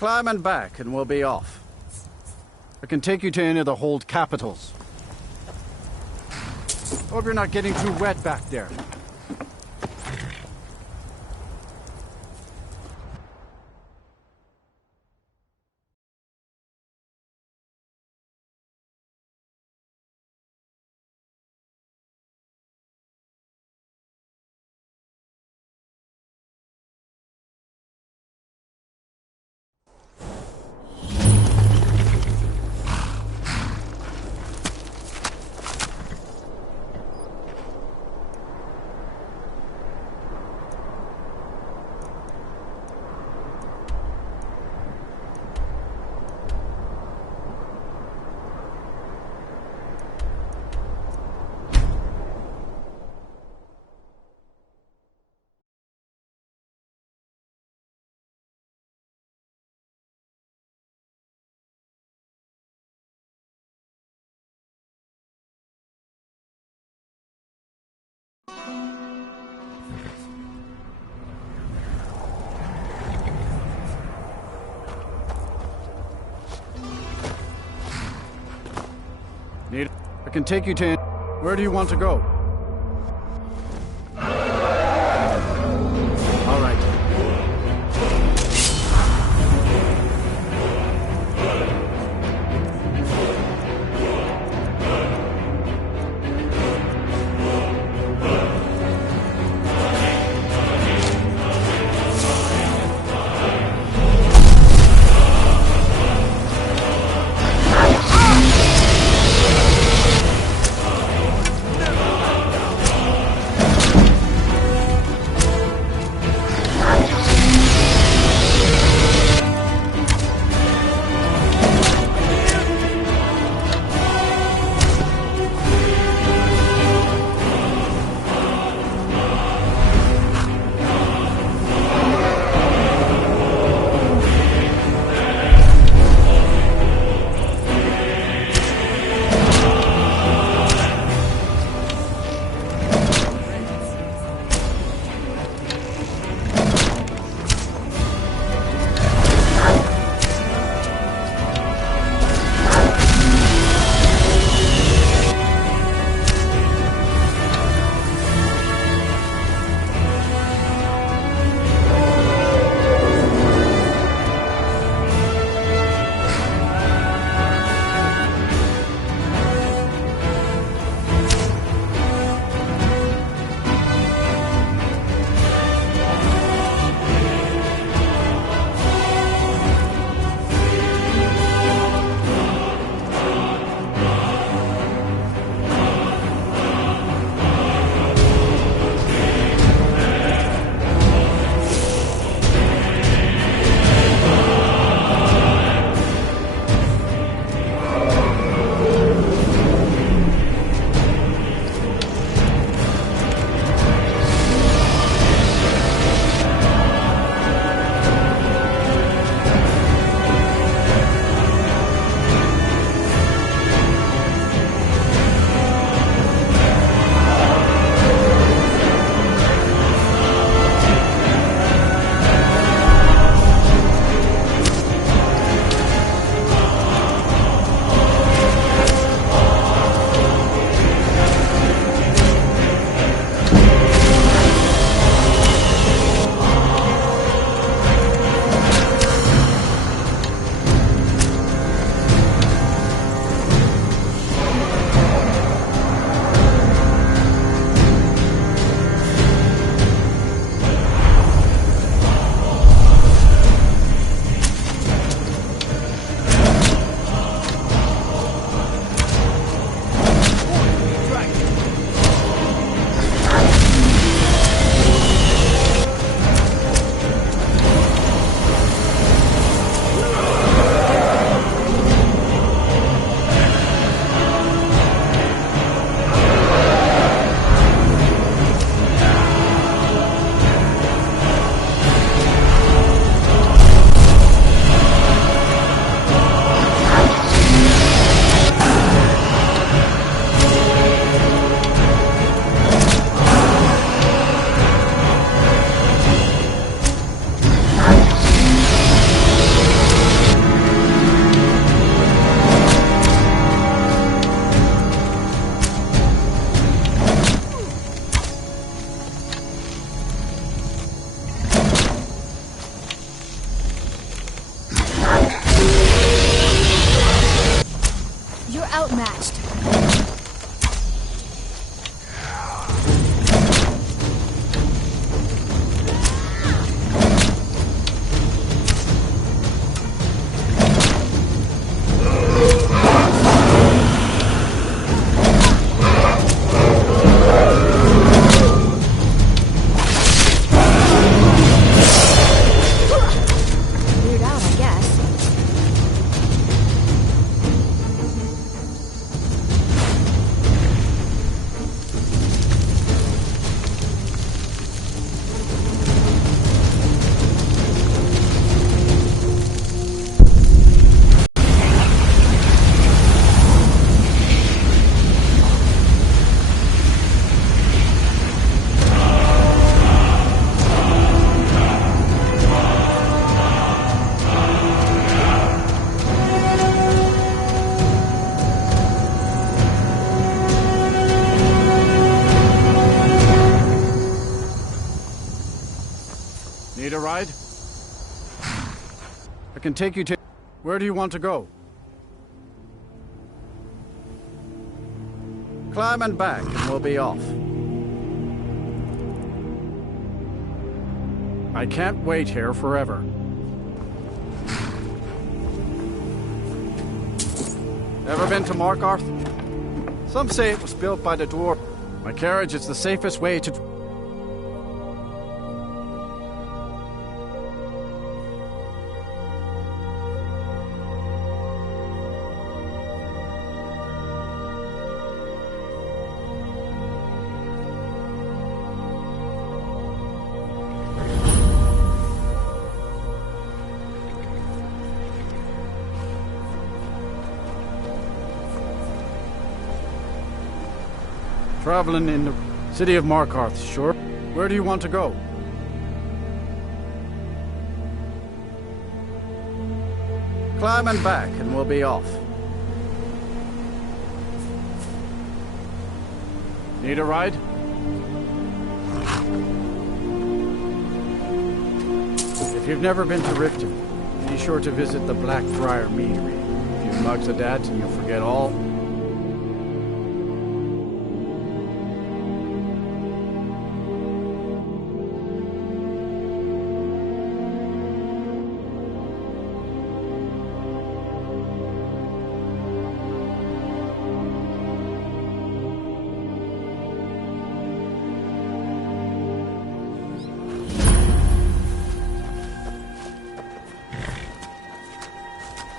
Climb and back, and we'll be off. I can take you to any of the hold capitals. Hope you're not getting too wet back there. I can take you to... Where do you want to go? All right. I can take you to... Where do you want to go? Climb and back, and we'll be off. I can't wait here forever. Ever been to Markarth? Some say it was built by the dwarf. My carriage is the safest way to... Traveling in the city of Markarth, sure. Where do you want to go? Climb and back, and we'll be off. Need a ride? If you've never been to Riften, be sure to visit the Blackfriar Meadery. A few mugs of that, and you'll forget all.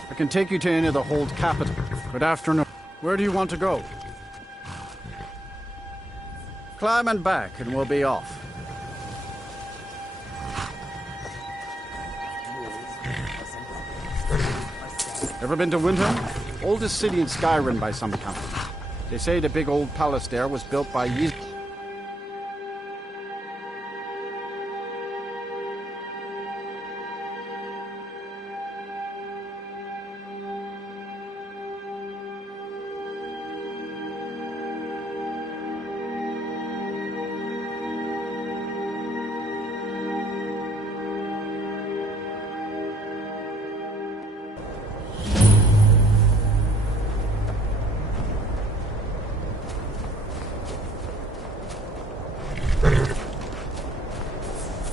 I can take you to any of the Hold capital. Good afternoon. Where do you want to go? Climb and back, and we'll be off. Ever been to Windhelm? Oldest city in Skyrim by some account. They say the big old palace there was built by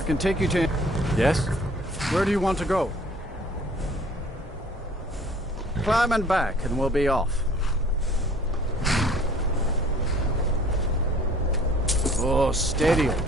I can take you to... Yes? Where do you want to go? Climb and back, and we'll be off. Oh, steady, old girl.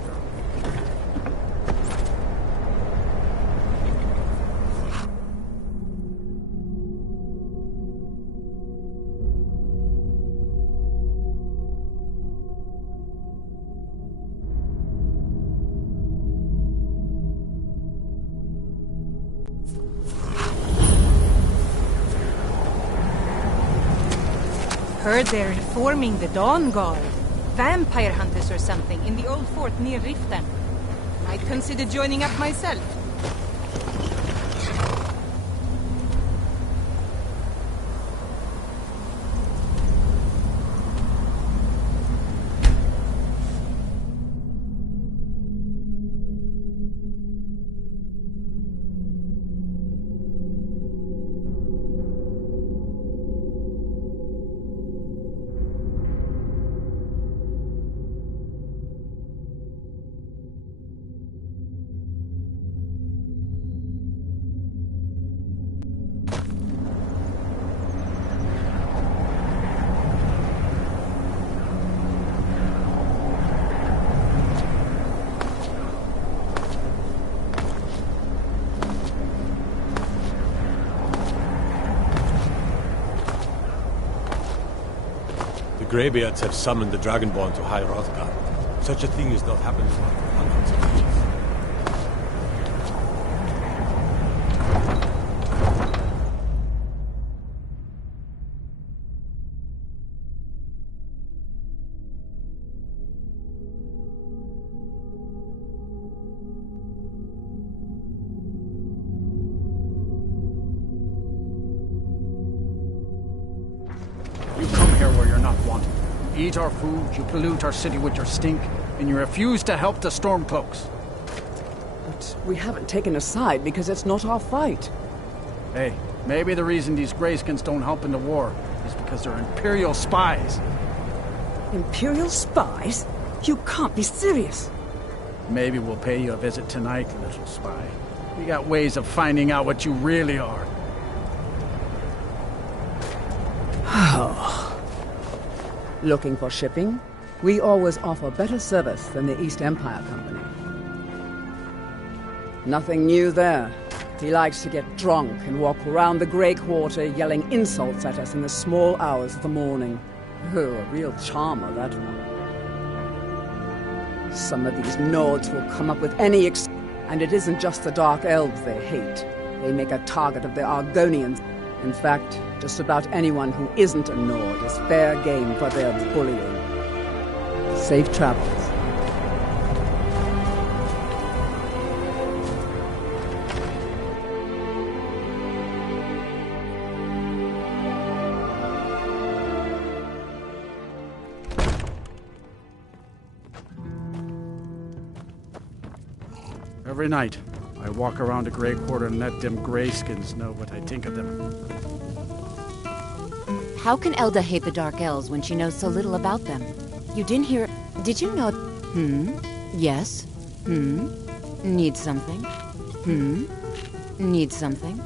Heard they're reforming the Dawn Guard. Vampire hunters or something in the old fort near Riften. Might consider joining up myself. Greybeards have summoned the Dragonborn to High Hrothgar. Such a thing has not happened for hundreds of years. Eat our food, you pollute our city with your stink, and you refuse to help the Stormcloaks. But we haven't taken a side because it's not our fight. Hey, maybe the reason these Greyskins don't help in the war is because they're Imperial spies. Imperial spies? You can't be serious. Maybe we'll pay you a visit tonight, little spy. We got ways of finding out what you really are. Looking for shipping? We always offer better service than the East Empire Company. Nothing new there. He likes to get drunk and walk around the Grey Quarter yelling insults at us in the small hours of the morning. Oh, a real charmer, that one. Some of these Nords will come up with any and it isn't just the Dark Elves they hate. They make a target of the Argonians. In fact, just about anyone who isn't a Nord is fair game for their bullying. Safe travels. Every night, I walk around the Grey Quarter and let them Greyskins know what I think of them. How can Elda hate the Dark Elves when she knows so little about them? You didn't hear... Did you know... Yes? Need something? Need something?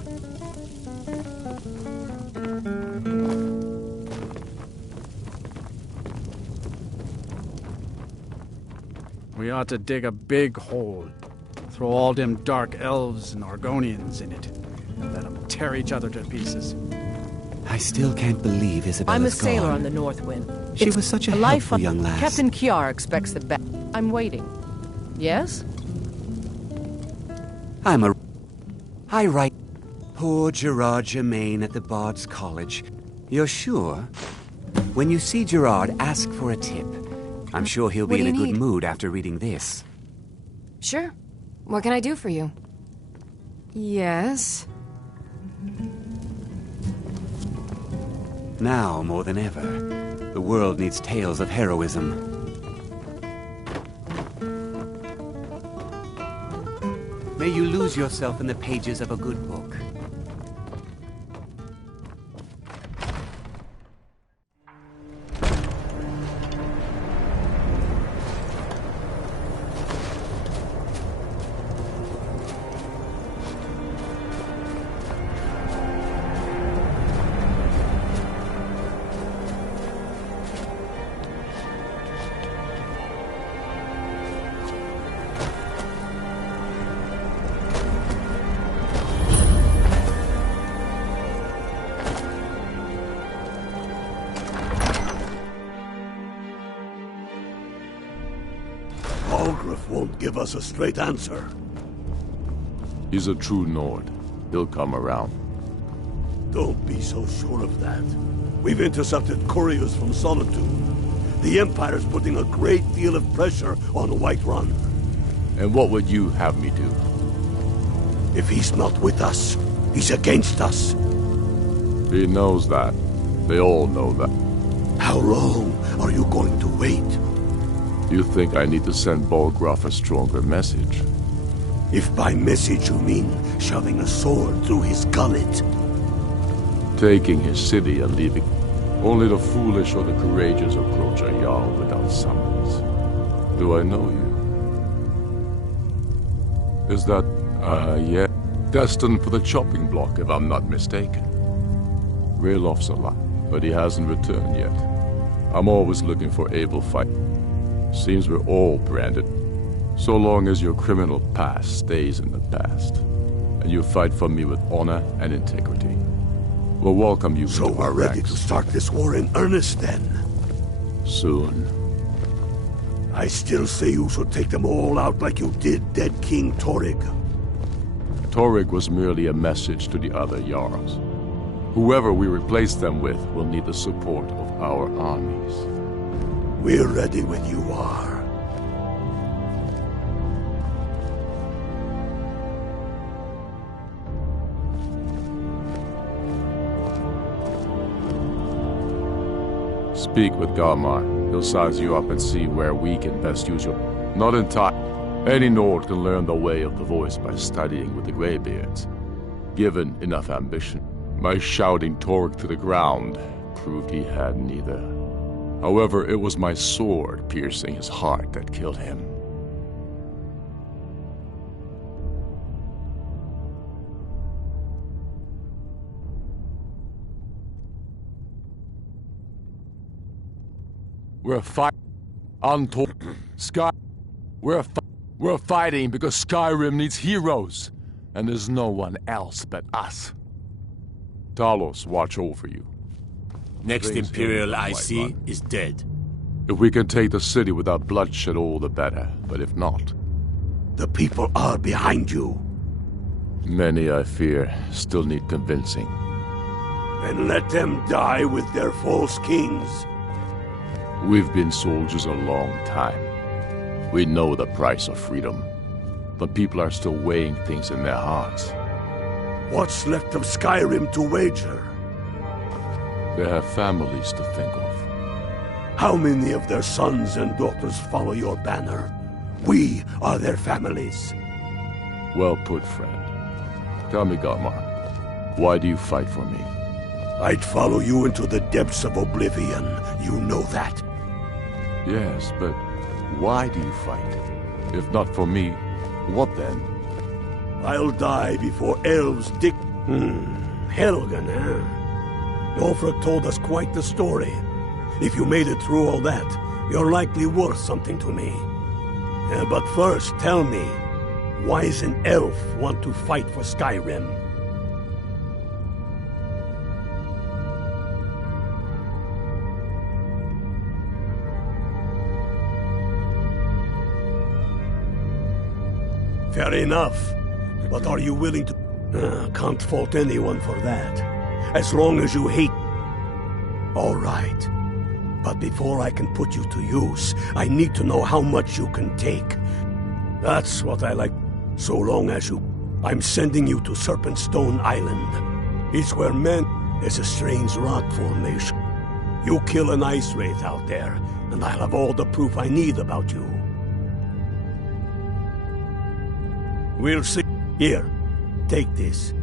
We ought to dig a big hole. Throw all them Dark Elves and Argonians in it. And let them tear each other to pieces. I still can't believe Isabella's I'm a sailor gone. on the North Wind. She was such a helpful young lass. Captain Kiar expects the best. I'm waiting. Yes? I write... Poor Gerard Germain at the Bard's College. You're sure? When you see Gerard, ask for a tip. I'm sure he'll be in a good mood after reading this. Sure. What can I do for you? Yes? Now, more than ever, the world needs tales of heroism. May you lose yourself in the pages of a good book. Algrif won't give us a straight answer. He's a true Nord. He'll come around. Don't be so sure of that. We've intercepted couriers from Solitude. The Empire's putting a great deal of pressure on Whiterun. And what would you have me do? If he's not with us, he's against us. He knows that. They all know that. How long are you going to wait? You think I need to send Bolgraf a stronger message? If by message you mean shoving a sword through his gullet. Taking his city and leaving. Only the foolish or the courageous approach a Jarl without summons. Do I know you? Is that, yeah, destined for the chopping block if I'm not mistaken? Railof's alive, but he hasn't returned yet. I'm always looking for able fight. Seems we're all branded. So long as your criminal past stays in the past, and you fight for me with honor and integrity, we'll welcome you. So we're ready to start this war in earnest then? Soon. I still say you should take them all out like you did dead King Torrig. Torrig was merely a message to the other Jarls. Whoever we replace them with will need the support of our armies. We're ready when you are. Speak with Galmar. He'll size you up and see where we can best use your... Not in time. Any Nord can learn the way of the voice by studying with the Greybeards. Given enough ambition, my shouting Torg to the ground proved he had neither. However, it was my sword piercing his heart that killed him. We're fighting on Sky. We're fighting because Skyrim needs heroes, and there's no one else but us. Talos watch over you. Next Things Imperial here I might see run. is dead. If we can take the city without bloodshed, all the better. But if not, The people are behind you. many, I fear, still need convincing. Then let them die with their false kings. We've been soldiers a long time. We know the price of freedom. But people are still weighing things in their hearts. What's left of Skyrim to wager? They have families to think of. How many of their sons and daughters follow your banner? We are their families. Well put, friend. Tell me, Galmar, why do you fight for me? I'd follow you into the depths of oblivion. You know that. Yes, but why do you fight? If not for me, what then? I'll die before elves Helgen, huh? Ulfric told us quite the story. If you made it through all that, you're likely worth something to me. But first, tell me, why does an elf want to fight for Skyrim? Fair enough. But are you willing to... can't fault anyone for that. As long as you hate... All right. But before I can put you to use, I need to know how much you can take. That's what I like. So long as you... I'm sending you to Serpentstone Island. It's where there's a strange rock formation. You kill an ice wraith out there, and I'll have all the proof I need about you. We'll see. Here, take this.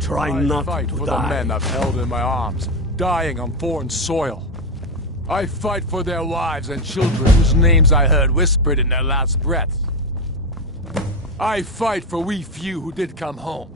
Try not I fight to for die. the men I've held in my arms, dying on foreign soil. I fight for their wives and children whose names I heard whispered in their last breaths. I fight for we few who did come home.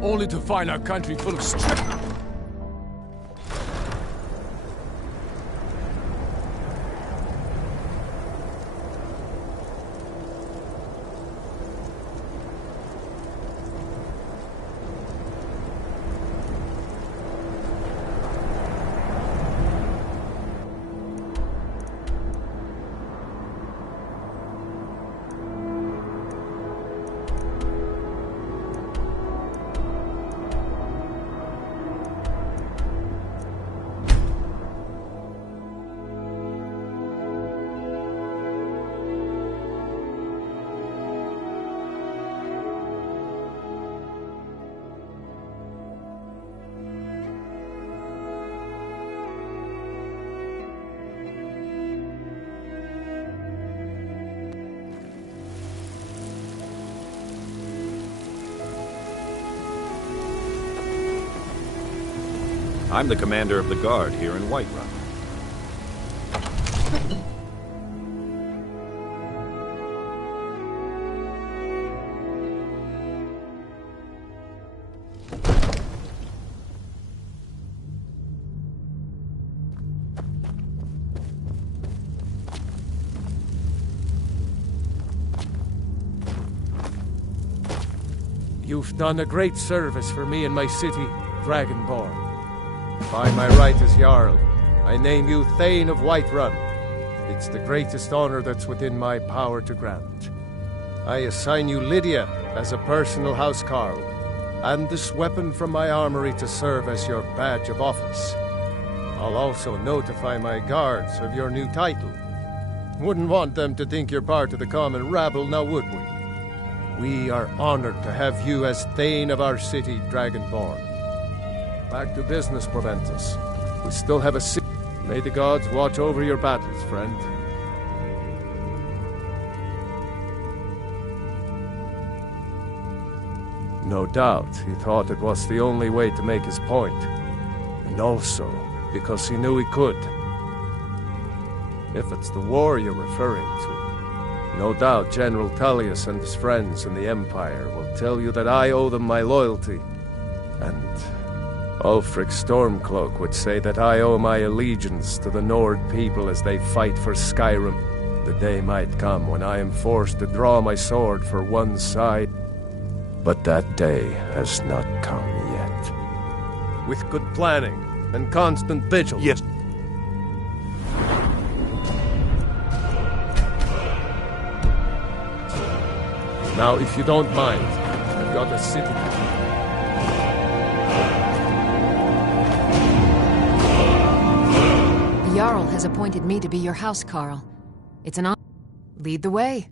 Only to find our country full of strict... I'm the commander of the guard here in Whiterun. You've done a great service for me and my city, Dragonborn. By my right as Jarl, I name you Thane of Whiterun. It's the greatest honor that's within my power to grant. I assign you Lydia as a personal housecarl, and this weapon from my armory to serve as your badge of office. I'll also notify my guards of your new title. Wouldn't want them to think you're part of the common rabble, now would we? We are honored to have you as Thane of our city, Dragonborn. Back to business, Proventus. We still have a city. May the gods watch over your battles, friend. No doubt, he thought it was the only way to make his point. And also, because he knew he could. If it's the war you're referring to, no doubt General Tullius and his friends in the Empire will tell you that I owe them my loyalty. And Ulfric Stormcloak would say that I owe my allegiance to the Nord people as they fight for Skyrim. The day might come when I am forced to draw my sword for one side. But that day has not come yet. With good planning and constant vigil. Yes. Now, if you don't mind, I've got a city. The Jarl has appointed me to be your housecarl. It's an honor. Lead the way.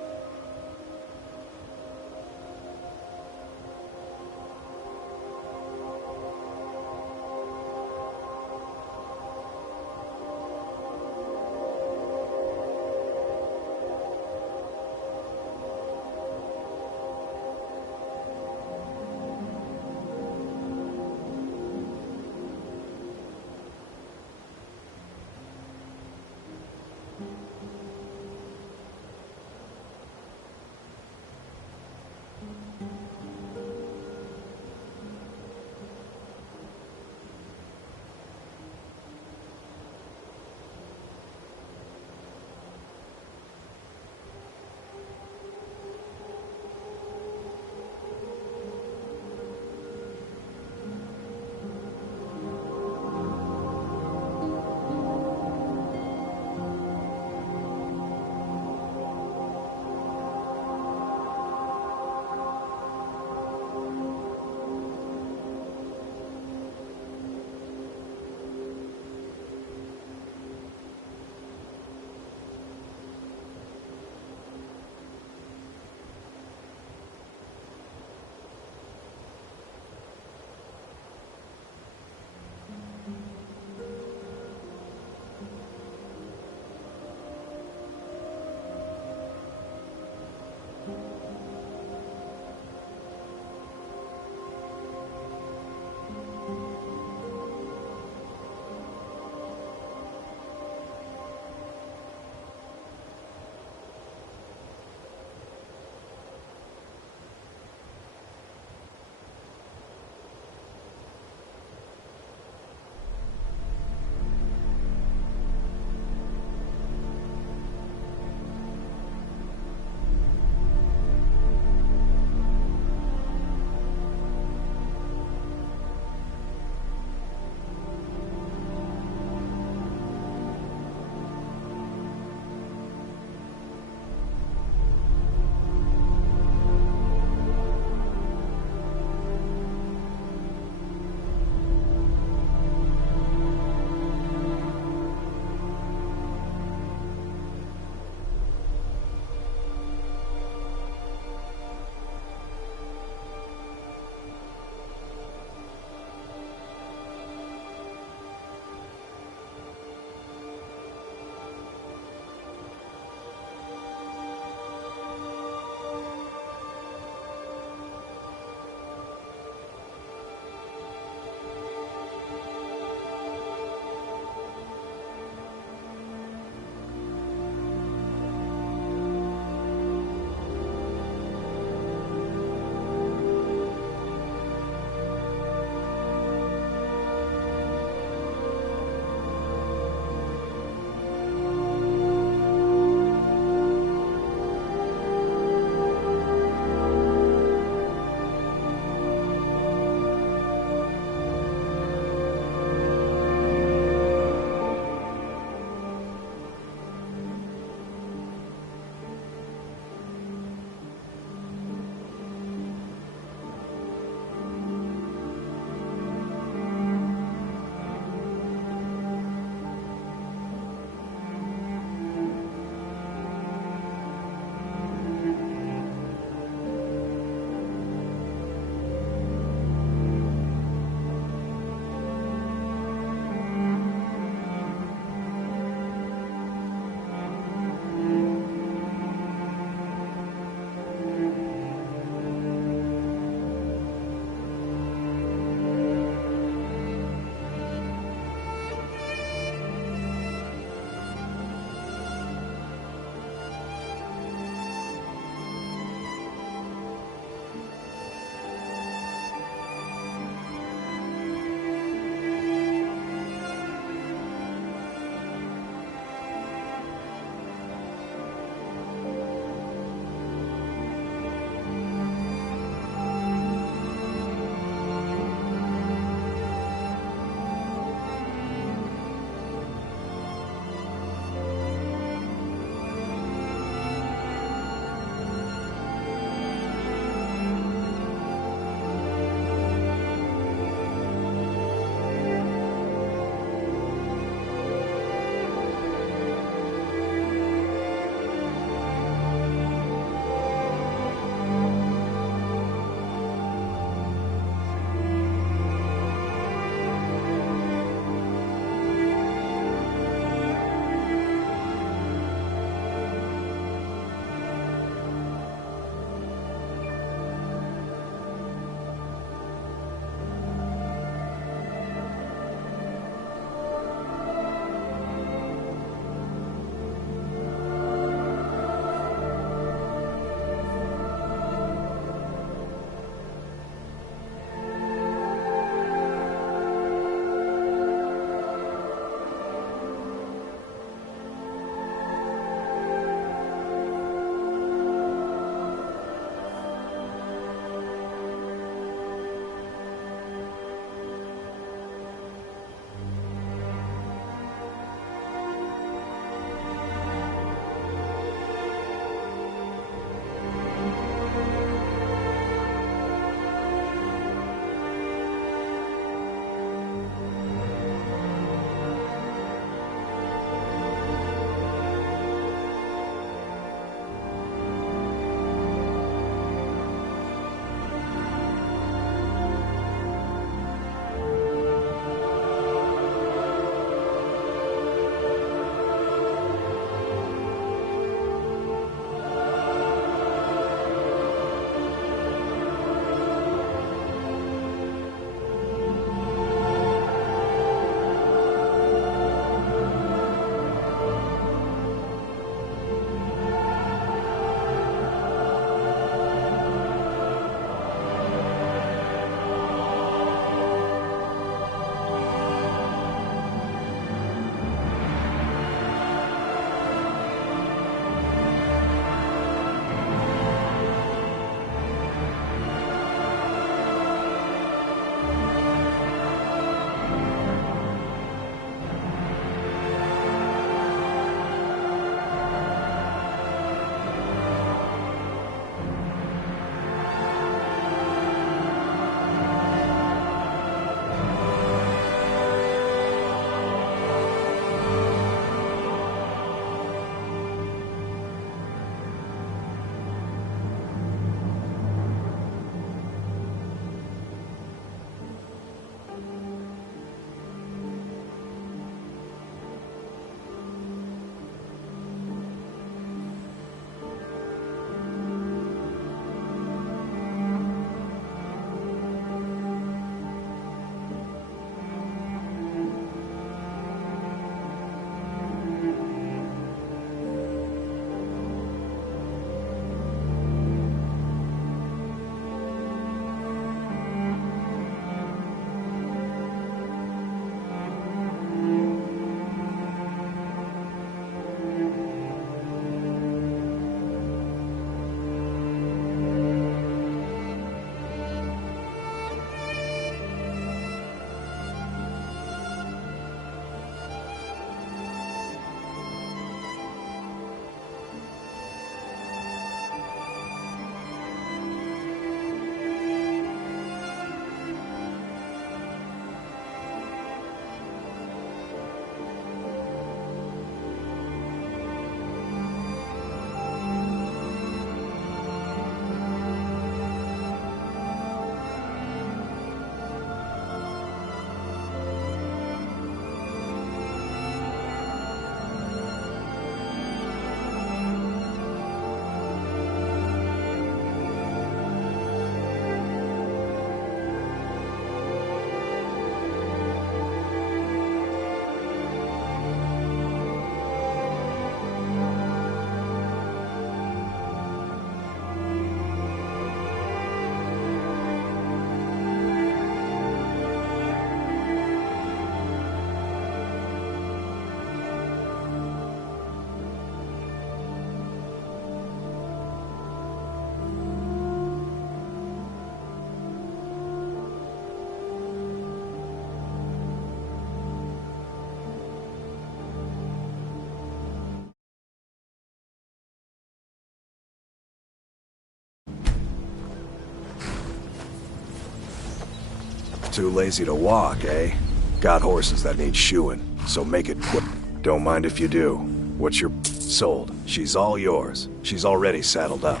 too lazy to walk, eh? Got horses that need shoeing, so make it quick. Don't mind if you do. What's your... Sold. She's all yours. She's already saddled up.